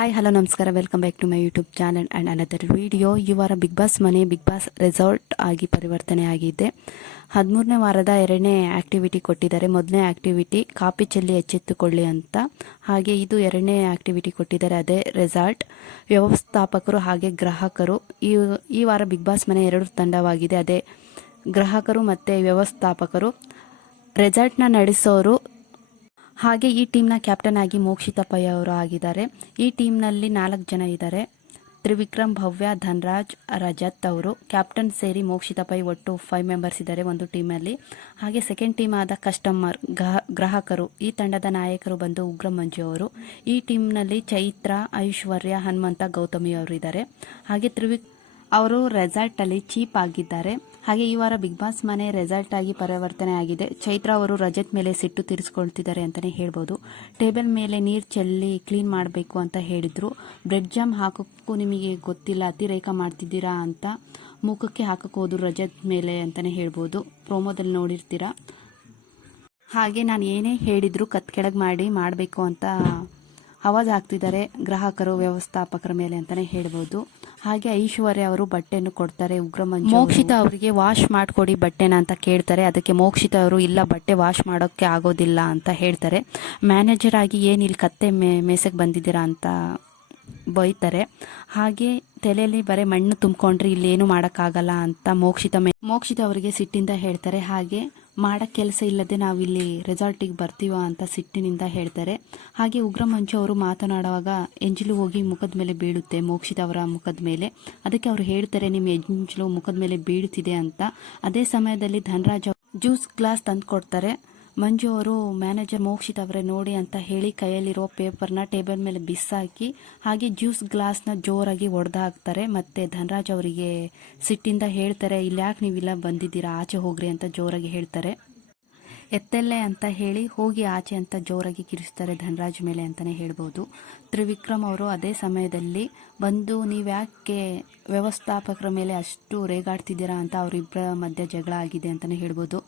Hi hello ನಮಸ್ಕಾರ welcome back to my YouTube channel and another video ಈ ವಾರ Bigg Boss ಮನೆ Bigg Boss resort ಆಗಿ ಪರಿವರ್ತನೆ ಆಗಿದೆ. ಹದಿಮೂರನೇ ವಾರದ ಎರಡನೇ ಆ್ಯಕ್ಟಿವಿಟಿ ಕೊಟ್ಟಿದ್ದಾರೆ. ಮೊದಲನೇ ಆ್ಯಕ್ಟಿವಿಟಿ ಕಾಪಿ ಚೆಲ್ಲಿ ಎಚ್ಚೆತ್ತುಕೊಳ್ಳಿ ಅಂತ. ಹಾಗೆ ಇದು ಎರಡನೇ ಆ್ಯಕ್ಟಿವಿಟಿ ಕೊಟ್ಟಿದ್ದಾರೆ, ಅದೇ ರೆಸಾರ್ಟ್ ವ್ಯವಸ್ಥಾಪಕರು ಹಾಗೆ ಗ್ರಾಹಕರು. ಈ ಈ ವಾರ ಬಿಗ್ ಬಾಸ್ ಮನೆ ಎರಡು ತಂಡವಾಗಿದೆ, ಅದೇ ಗ್ರಾಹಕರು ಮತ್ತು ವ್ಯವಸ್ಥಾಪಕರು. ರೆಸಾರ್ಟ್ನ ನಡೆಸೋರು ಹಾಗೆ ಈ ಟೀಮ್ನ ಕ್ಯಾಪ್ಟನ್ ಆಗಿ ಪೈ ಅವರು ಆಗಿದ್ದಾರೆ. ಈ ಟೀಮ್ನಲ್ಲಿ ನಾಲ್ಕು ಜನ ಇದ್ದಾರೆ. ತ್ರಿವಿಕ್ರಮ್, ಭವ್ಯ, ಧನ್ರಾಜ್, ರಜತ್ ಅವರು ಕ್ಯಾಪ್ಟನ್ ಸೇರಿ ಪೈ ಒಟ್ಟು ಫೈವ್ ಮೆಂಬರ್ಸ್ ಇದ್ದಾರೆ ಒಂದು ಟೀಮಲ್ಲಿ. ಹಾಗೆ ಸೆಕೆಂಡ್ ಟೀಮ್ ಆದ ಕಸ್ಟಮರ್ ಗ್ರಾಹಕರು, ಈ ತಂಡದ ನಾಯಕರು ಬಂದು ಉಗ್ರ ಮಂಜು ಅವರು. ಈ ಟೀಮ್ನಲ್ಲಿ ಚೈತ್ರ, ಐಶ್ವರ್ಯ, ಹನುಮಂತ, ಗೌತಮಿ ಅವರು ಇದ್ದಾರೆ. ಹಾಗೆ ತ್ರಿವಿಕ್, ಅವರು ರೆಸಾರ್ಟಲ್ಲಿ ಚೀಪ್ ಆಗಿದ್ದಾರೆ. ಹಾಗೆ ಈ ವಾರ ಬಿಗ್ ಬಾಸ್ ಮನೆ ರೆಸಾರ್ಟ್ ಆಗಿ ಪರಿವರ್ತನೆ ಆಗಿದೆ. ಚೈತ್ರ ಅವರು ರಜತ್ ಮೇಲೆ ಸಿಟ್ಟು ತೀರಿಸ್ಕೊಳ್ತಿದ್ದಾರೆ ಅಂತಾನೆ ಹೇಳ್ಬೋದು. ಟೇಬಲ್ ಮೇಲೆ ನೀರು ಚೆಲ್ಲಿ ಕ್ಲೀನ್ ಮಾಡಬೇಕು ಅಂತ ಹೇಳಿದ್ರು. ಬ್ರೆಡ್ ಜಾಮ್ ಹಾಕೋಕ್ಕೂ ನಿಮಗೆ ಗೊತ್ತಿಲ್ಲ, ಅತಿರೇಕ ಮಾಡ್ತಿದ್ದೀರಾ ಅಂತ ಮುಖಕ್ಕೆ ಹಾಕಕ್ಕೆ ರಜತ್ ಮೇಲೆ ಅಂತಾನೆ ಹೇಳ್ಬೋದು. ಪ್ರೋಮೋದಲ್ಲಿ ನೋಡಿರ್ತೀರಾ? ಹಾಗೆ ನಾನು ಏನೇ ಹೇಳಿದ್ರು ಕತ್ ಕೆಳಗೆ ಮಾಡಿ ಮಾಡಬೇಕು ಅಂತ ಆವಾಜ್ ಹಾಕ್ತಿದ್ದಾರೆ ಗ್ರಾಹಕರು, ವ್ಯವಸ್ಥಾಪಕರ ಮೇಲೆ ಅಂತಲೇ ಹೇಳ್ಬೋದು. ಹಾಗೆ ಐಶ್ವರ್ಯ ಅವರು ಬಟ್ಟೆಯನ್ನು ಕೊಡ್ತಾರೆ ಉಗ್ರಮಂಜು ಮೋಕ್ಷಿತ ಅವರಿಗೆ ವಾಶ್ ಮಾಡಿಕೊಡಿ ಬಟ್ಟೆನ ಅಂತ ಕೇಳ್ತಾರೆ. ಅದಕ್ಕೆ ಮೋಕ್ಷಿತ ಅವರು, ಇಲ್ಲ, ಬಟ್ಟೆ ವಾಶ್ ಮಾಡೋಕ್ಕೆ ಆಗೋದಿಲ್ಲ ಅಂತ ಹೇಳ್ತಾರೆ. ಮ್ಯಾನೇಜರ್ ಆಗಿ ಏನು ಇಲ್ಲಿ ಕತ್ತೆ ಮೇ ಮೇಸಕ್ಕೆ ಬಂದಿದ್ದೀರಾ ಅಂತ ಬೈತಾರೆ. ಹಾಗೆ ತಲೆಯಲ್ಲಿ ಬರೀ ಮಣ್ಣು ತುಂಬಿಕೊಂಡ್ರೆ ಇಲ್ಲಿ ಏನು ಮಾಡೋಕ್ಕಾಗಲ್ಲ ಅಂತ ಮೋಕ್ಷಿತ ಮೋಕ್ಷಿತ ಅವರಿಗೆ ಸಿಟ್ಟಿಂದ ಹೇಳ್ತಾರೆ. ಹಾಗೆ ಮಾಡಕ್ಕೆ ಕೆಲಸ ಇಲ್ಲದೆ ನಾವಿಲ್ಲಿ ರೆಸಾರ್ಟಿಗೆ ಬರ್ತೀವ ಅಂತ ಸಿಟ್ಟಿನಿಂದ ಹೇಳ್ತಾರೆ. ಹಾಗೆ ಉಗ್ರ ಅವರು ಮಾತನಾಡುವಾಗ ಎಂಜಲು ಹೋಗಿ ಮುಖದ ಮೇಲೆ ಬೀಳುತ್ತೆ, ಮೋಕ್ಷಿತ ಅವರ ಮುಖದ ಮೇಲೆ. ಅದಕ್ಕೆ ಅವರು ಹೇಳ್ತಾರೆ ನಿಮ್ಮ ಎಂಜಲು ಮುಖದ ಮೇಲೆ ಬೀಳುತ್ತಿದೆ ಅಂತ. ಅದೇ ಸಮಯದಲ್ಲಿ ಧನರಾಜ್ ಜ್ಯೂಸ್ ಗ್ಲಾಸ್ ತಂದು ಕೊಡ್ತಾರೆ ಮಂಜು ಅವರು ಮ್ಯಾನೇಜರ್ ಮೋಕ್ಷಿತ್ ಅವರೇ ನೋಡಿ ಅಂತ ಹೇಳಿ ಕೈಯಲ್ಲಿರೋ ಪೇಪರ್ನ ಟೇಬಲ್ ಮೇಲೆ ಬಿಸಾಕಿ, ಹಾಗೆ ಜ್ಯೂಸ್ ಗ್ಲಾಸ್ನ ಜೋರಾಗಿ ಹಾಕ್ತಾರೆ ಮತ್ತೆ ಧನರಾಜ್ ಅವರಿಗೆ ಸಿಟ್ಟಿಂದ ಹೇಳ್ತಾರೆ ಇಲ್ಲಿ ಯಾಕೆ ನೀವಿಲ್ಲ, ಬಂದಿದ್ದೀರಾ, ಆಚೆ ಹೋಗ್ರಿ ಅಂತ ಜೋರಾಗಿ ಹೇಳ್ತಾರೆ. ಎತ್ತಲ್ಲೆ ಅಂತ ಹೇಳಿ ಹೋಗಿ ಆಚೆ ಅಂತ ಜೋರಾಗಿ ಕಿರಿಸ್ತಾರೆ ಧನರಾಜ್ ಮೇಲೆ ಅಂತಲೇ ಹೇಳ್ಬೋದು. ತ್ರಿವಿಕ್ರಮ್ ಅವರು ಅದೇ ಸಮಯದಲ್ಲಿ, ಬಂದು ನೀವ್ಯಾಕೆ ವ್ಯವಸ್ಥಾಪಕರ ಮೇಲೆ ಅಷ್ಟು ರೇಗಾಡ್ತಿದ್ದೀರಾ ಅಂತ ಅವರಿಬ್ಬರ ಮಧ್ಯೆ ಜಗಳ ಆಗಿದೆ ಅಂತಲೇ ಹೇಳ್ಬೋದು.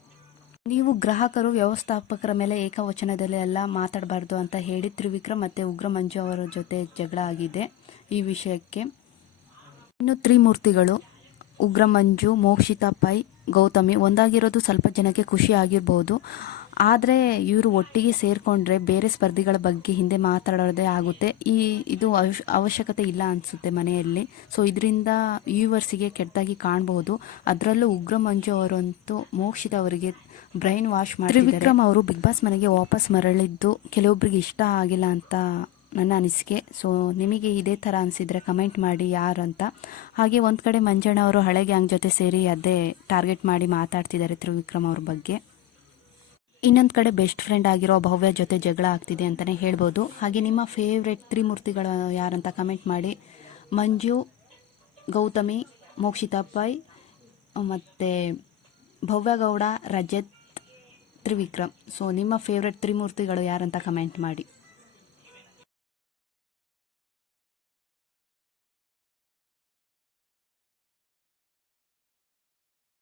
ನೀವು ಗ್ರಾಹಕರು, ವ್ಯವಸ್ಥಾಪಕರ ಮೇಲೆ ಏಕವಚನದಲ್ಲಿ ಎಲ್ಲ ಮಾತಾಡಬಾರ್ದು ಅಂತ ಹೇಳಿ ತ್ರಿವಿಕ್ರಮ್ ಮತ್ತೆ ಉಗ್ರ ಮಂಜು ಅವರ ಜೊತೆ ಜಗಳ ಆಗಿದೆ ಈ ವಿಷಯಕ್ಕೆ. ಇನ್ನು ತ್ರಿಮೂರ್ತಿಗಳು ಉಗ್ರ ಮಂಜು, ಮೋಕ್ಷಿತಾ ಪೈ, ಗೌತಮಿ ಒಂದಾಗಿರೋದು ಸ್ವಲ್ಪ ಜನಕ್ಕೆ ಖುಷಿ ಆಗಿರ್ಬೋದು. ಆದರೆ ಇವರು ಒಟ್ಟಿಗೆ ಸೇರಿಕೊಂಡ್ರೆ ಬೇರೆ ಸ್ಪರ್ಧಿಗಳ ಬಗ್ಗೆ ಹಿಂದೆ ಮಾತಾಡೋದೇ ಆಗುತ್ತೆ. ಈ ಇದು ಅವಶ್ಯಕತೆ ಇಲ್ಲ ಅನಿಸುತ್ತೆ ಮನೆಯಲ್ಲಿ. ಸೊ ಇದರಿಂದ ವ್ಯೂವರ್ಸಿಗೆ ಕೆಟ್ಟದಾಗಿ ಕಾಣಬಹುದು ಅದರಲ್ಲೂ ಉಗ್ರ ಮಂಜು ಅವರಂತೂ ಮೋಕ್ಷಿತ ಅವರಿಗೆ ಬ್ರೈನ್ ವಾಶ್ ಮಾಡಿ ವಿಕ್ರಮ್ ಅವರು ಬಿಗ್ ಬಾಸ್ ಮನೆಗೆ ವಾಪಸ್ ಮರಳಿದ್ದು ಕೆಲವೊಬ್ಬರಿಗೆ ಇಷ್ಟ ಆಗಿಲ್ಲ ಅಂತ ನನ್ನ ಅನಿಸಿಕೆ. ಸೊ ನಿಮಗೆ ಇದೇ ಥರ ಅನಿಸಿದರೆ ಕಮೆಂಟ್ ಮಾಡಿ ಯಾರು ಅಂತ. ಹಾಗೆ ಒಂದು ಕಡೆ ಮಂಜಣ್ಣ ಅವರು ಹಳೆ ಗ್ಯಾಂಗ್ ಜೊತೆ ಸೇರಿ ಅದೇ ಟಾರ್ಗೆಟ್ ಮಾಡಿ ಮಾತಾಡ್ತಿದ್ದಾರೆ ತ್ರಿವಿಕ್ರಮ್ ಅವ್ರ ಬಗ್ಗೆ. ಇನ್ನೊಂದು ಕಡೆ ಬೆಸ್ಟ್ ಫ್ರೆಂಡ್ ಆಗಿರೋ ಭವ್ಯ ಜೊತೆ ಜಗಳ ಆಗ್ತಿದೆ ಅಂತಲೇ ಹೇಳ್ಬೋದು. ಹಾಗೆ ನಿಮ್ಮ ಫೇವ್ರೆಟ್ ತ್ರಿಮೂರ್ತಿಗಳು ಯಾರಂತ ಕಮೆಂಟ್ ಮಾಡಿ. ಮಂಜು, ಗೌತಮಿ ಮೋಕ್ಷಿತಾ ಪೈ ಮತ್ತು ಭವ್ಯಗೌಡ ರಜತ್, ತ್ರಿವಿಕ್ರಮ್. ಸೊ ನಿಮ್ಮ ಫೇವ್ರೆಟ್ ತ್ರಿಮೂರ್ತಿಗಳು ಯಾರಂತ ಕಮೆಂಟ್ ಮಾಡಿ.